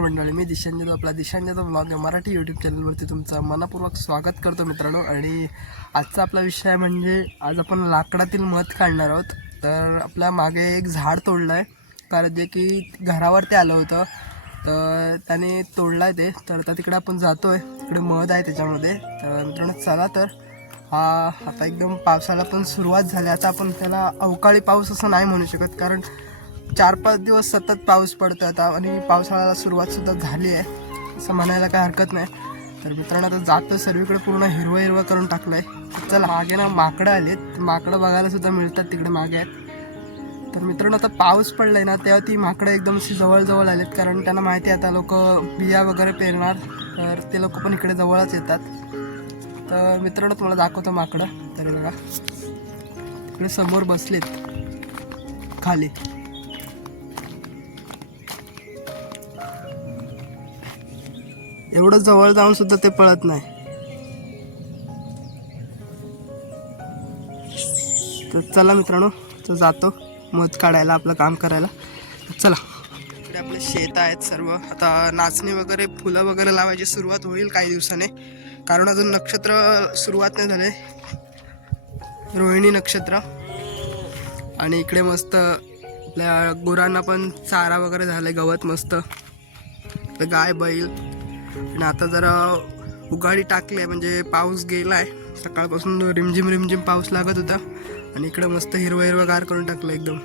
मंडळी मी दिशांजन आपला दिशांजन ब्लॉग या मराठी यूट्यूब चॅनलवरती तुमचं मनापूर्वक स्वागत करतो मित्रांनो. आणि आजचा आपला विषय आहे म्हणजे आज आपण लाकडातील मध काढणार आहोत. तर आपल्या मागे एक झाड तोडलं आहे कारण जे की घरावरती आलं होतं. तर त्याने तोडलं आहे ते. तर आता तिकडे आपण जातो आहे तिकडे मध आहे त्याच्यामध्ये. तर मित्रांनो चला तर. हा आता एकदम पावसाला पण सुरुवात झाली. आता आपण त्याला अवकाळी पाऊस असं नाही म्हणू शकत. कारण चार पाच दिवस सतत पाऊस पडतो आता आणि पावसाळ्याला सुरुवात सुद्धा झाली आहे असं म्हणायला काय हरकत नाही. तर मित्रांनो आता जातं सर्वीकडे पूर्ण हिरवं हिरवं करून टाकलं आहे चला मागे ना माकडं आलेत. माकडं बघायला सुद्धा मिळतात तिकडे मागे. आहेत तर मित्रांनो आता पाऊस पडलाय ना तेव्हा ती माकडं एकदम अशी जवळजवळ आलेत कारण त्यांना माहिती आहे आता लोक बिया वगैरे पेरणार तर ते लोक पण इकडे जवळच येतात. तर मित्रांनो तुम्हाला दाखवतो माकडं. तरी बघा. इकडे समोर बसलेत. खाली. एवढं जवळ जाऊन सुद्धा ते पळत नाही. तर चला मित्रांनो तर जातो मध काढायला आपलं काम करायला. चला. इकडे आपले शेत आहेत सर्व. आता नाचणी वगैरे फुलं वगैरे लावायची सुरुवात होईल काही दिवसाने. कारण अजून नक्षत्र सुरुवात नाही झाले रोहिणी नक्षत्र. आणि इकडे मस्त आपल्या गुरांना पण चारा वगैरे झाले गवत मस्त. गाय बैल. आणि आता जरा उगाडी टाकली आहे म्हणजे पाऊस गेला आहे सकाळपासून रिमझिम रिमझिम पाऊस लागत होता. आणि इकडं मस्त हिरवं हिरवं गार करून टाकलं एकदम.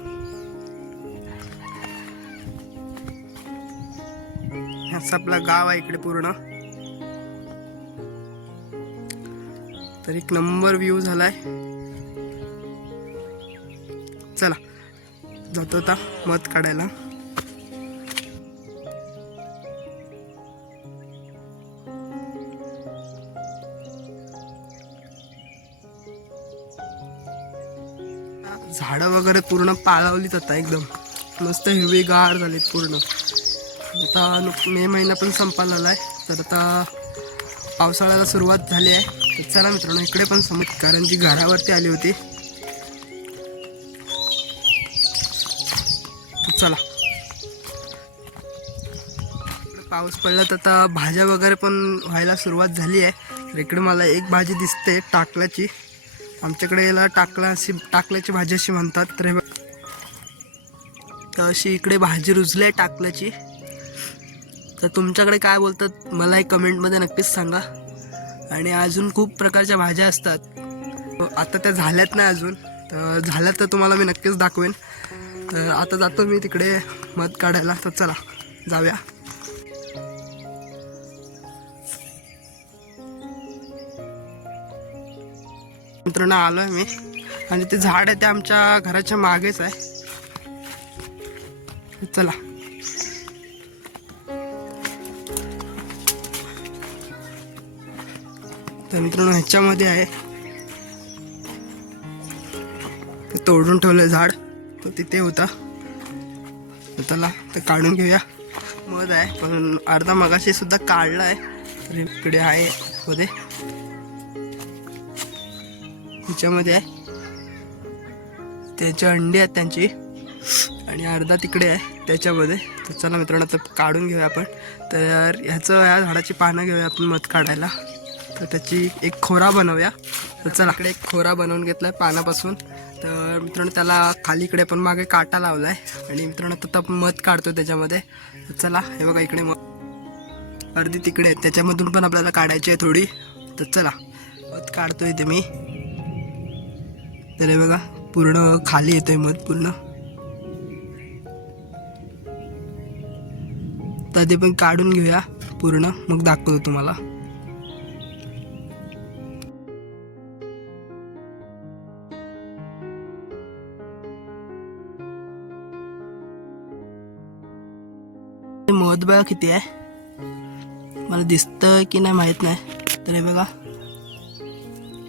असं आपलं गाव आहे इकडे पूर्ण. तर एक नंबर व्ह्यू झालाय. चला जातो आता मध काढायला. झाडं वगैरे पूर्ण पाळवलीत आता एकदम. मस्त हिरवी गार झालीत पूर्ण. आता नुक- मे महिना पण संपायला आहे तर आता पावसाळ्याला सुरुवात झाली आहे. तर चला मित्रांनो इकडे पण समज कारण जी घरावरती आली होती. चला. पाऊस पडला तर आता भाज्या वगैरे पण व्हायला सुरुवात झाली आहे. तर इकडे मला एक भाजी दिसते टाकल्याची. आमच्याकडे याला टाकला अशी टाकल्याची भाजी अशी म्हणतात. तर हे तर अशी इकडे भाजी रुजली आहे टाकल्याची. तर तुमच्याकडे काय बोलतात मला एक कमेंटमध्ये नक्कीच सांगा. आणि अजून खूप प्रकारच्या भाज्या असतात. आता त्या झाल्यात नाही अजून. तर झाल्या तर तुम्हाला मी नक्कीच दाखवेन. तर आता जातो मी तिकडे मध काढायला. तर चला जाऊया. मित्रांनो आलोय मी. आणि ते झाड आहे ते आमच्या घराच्या मागेच आहे. चला. तर मित्रांनो ह्याच्यामध्ये आहे. ते तोडून ठेवलं झाड. तो तिथे होता. चला ते काढून घेऊया. मध आहे पण अर्धा मगाशी सुद्धा काढला आहे तर इकडे आहे मध्ये. ह्याच्यामध्ये आहे. त्याचे अंडी आहेत त्यांची. आणि अर्धा तिकडे आहे त्याच्यामध्ये. तर चला मित्रांनो तर काढून घेऊया आपण. तर ह्याचं ह्या झाडाची पानं घेऊया आपण मध काढायला. तर त्याची एक खोरा बनवूया. तर चला इकडे एक खोरा बनवून घेतला आहे पानापासून. तर मित्रांनो त्याला खालीकडे पण मागे काटा लावला आहे आणि मित्रांनो आता आपण मध काढतो त्याच्यामध्ये. तर चला हे बघा इकडे मध. अर्धी तिकडे आहे. त्याच्यामधून पण आपल्याला काढायची आहे थोडी. तर चला मध काढतो इथे मी. तर हे बघा पूर्ण खाली येतोय मध पूर्ण. तर ते पण काढून घेऊया पूर्ण मग दाखवतो तुम्हाला. मध बघा किती आहे. मला दिसतं की नाही माहीत नाही. तर हे बघा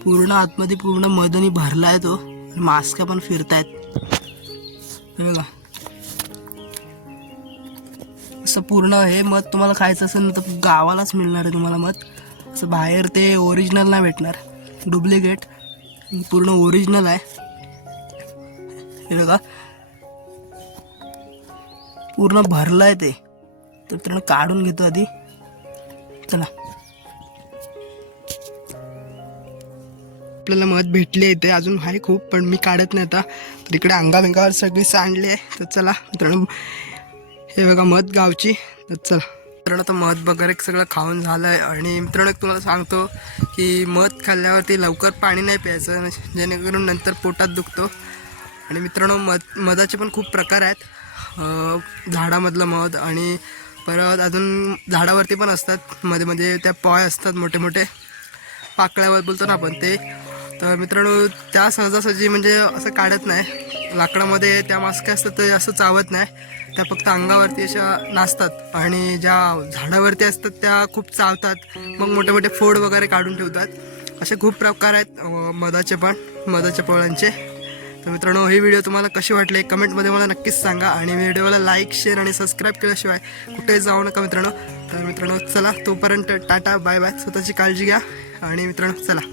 पूर्ण आतमध्ये पूर्ण मधनी भरला आहे तो. मास्क पण फिरतायत. हे बघा. असं पूर्ण हे मध तुम्हाला खायचं असेल तर गावालाच मिळणार आहे तुम्हाला मध. असं बाहेर ते ओरिजिनल नाही भेटणार. डुप्लिकेट पूर्ण ओरिजिनल आहे. हे बघा. पूर्ण भरलं आहे ते. तर त्यांना काढून घेतो आधी. चला. आपल्याला मध भेटली इथे. अजून आहे खूप पण मी काढत नाही आता. तर इकडे अंगाबिंगावर सगळी सांडली आहे. तर चला मित्रांनो हे बघा मध गावची. तर चला. मित्रांनो तर मध वगैरे सगळं खाऊन झालं आहे आणि मित्रांनो तुम्हाला सांगतो की मध खाल्ल्यावरती लवकर पाणी नाही प्यायचं जेणेकरून नंतर पोटात दुखतो. आणि मित्रांनो मध मधाचे पण खूप प्रकार आहेत. झाडामधलं मध आणि परत अजून झाडावरती पण असतात. मध्ये मध्ये त्या पॉय असतात मोठे मोठे. पाकळ्यावर बोलतो ना आपण ते. तर मित्रांनो त्या सहजासहजी म्हणजे असं काढत नाही. लाकडामध्ये त्या मास्क असतात ते असं चावत नाही. त्या फक्त अंगावरती अशा नाचतात आणि ज्या झाडावरती असतात त्या खूप चावतात. मग मोठे मोठे फोड वगैरे काढून ठेवतात. असे खूप प्रकार आहेत मधाचे पण मधाच्या पळांचे तर मित्रांनो ही व्हिडिओ तुम्हाला कशी वाटली कमेंटमध्ये मला नक्कीच सांगा. आणि व्हिडिओला लाईक शेअर आणि सबस्क्राईब केल्याशिवाय कुठेही जाऊ नका मित्रांनो. तर मित्रांनो चला तोपर्यंत टाटा बाय बाय स्वतःची काळजी घ्या. आणि मित्रांनो चला.